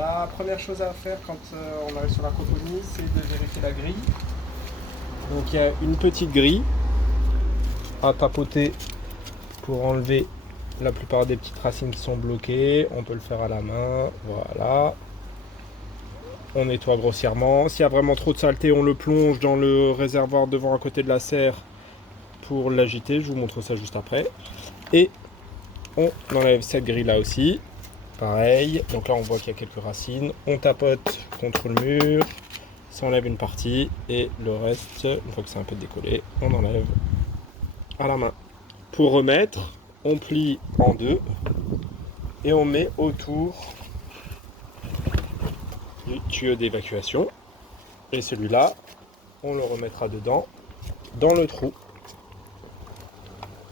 La première chose à faire quand on arrive sur l'aquaponie, c'est de vérifier la grille. Donc il y a une petite grille à tapoter pour enlever la plupart des petites racines qui sont bloquées. On peut le faire à la main, voilà. On nettoie grossièrement. S'il y a vraiment trop de saleté, on le plonge dans le réservoir devant à côté de la serre pour l'agiter. Je vous montre ça juste après. Et on enlève cette grille là aussi. Pareil. Donc là on voit qu'il y a quelques racines. On tapote contre le mur. Ça enlève une partie. Et le reste, une fois que c'est un peu décollé, on enlève à la main. Pour remettre, on plie en deux. Et on met autour du tuyau d'évacuation. Et celui-là, on le remettra dedans, dans le trou.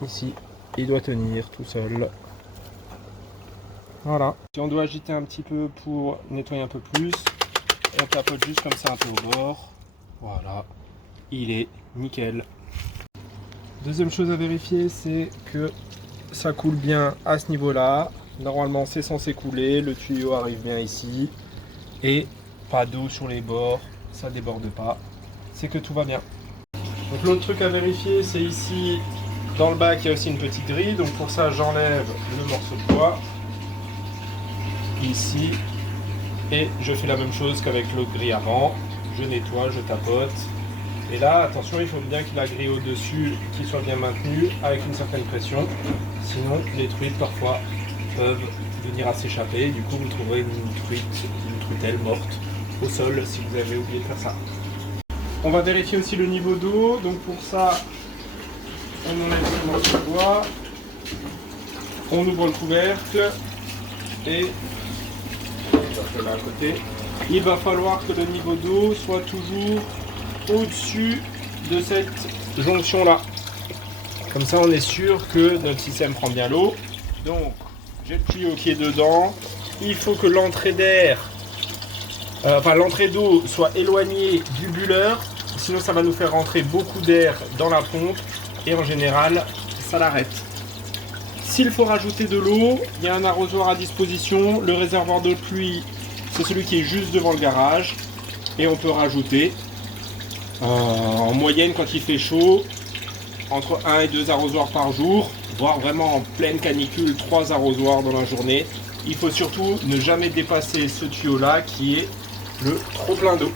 Ici, il doit tenir tout seul. Voilà. Si on doit agiter un petit peu pour nettoyer un peu plus, on tapote juste comme ça un peu au bord. Voilà, il est nickel. Deuxième chose à vérifier, c'est que ça coule bien à ce niveau-là. Normalement, c'est censé couler, le tuyau arrive bien ici. Et pas d'eau sur les bords, ça déborde pas. C'est que tout va bien. Donc l'autre truc à vérifier, c'est ici, dans le bac, il y a aussi une petite grille. Donc pour ça, j'enlève le morceau de bois. Ici. Et je fais la même chose qu'avec l'autre grille avant. Je nettoie, je tapote. Et là, attention, il faut bien que la grille au-dessus qui soit bien maintenue avec une certaine pression. Sinon, les truites parfois peuvent venir à s'échapper. Du coup, vous trouverez une truitelle morte au sol si vous avez oublié de faire ça. On va vérifier aussi le niveau d'eau. Donc pour ça, on enlève ce morceau de bois. On ouvre le couvercle et là à côté. Il va falloir que le niveau d'eau soit toujours au-dessus de cette jonction là. Comme ça on est sûr que notre système prend bien l'eau. Donc j'ai le tuyau qui est dedans. Il faut que l'entrée d'air, l'entrée d'eau soit éloignée du bulleur. Sinon ça va nous faire rentrer beaucoup d'air dans la pompe et en général ça l'arrête. S'il faut rajouter de l'eau, il y a un arrosoir à disposition. Le réservoir de pluie, c'est celui qui est juste devant le garage. Et on peut rajouter, en moyenne quand il fait chaud, entre 1 et 2 arrosoirs par jour, voire vraiment en pleine canicule, 3 arrosoirs dans la journée. Il faut surtout ne jamais dépasser ce tuyau-là qui est le trop plein d'eau.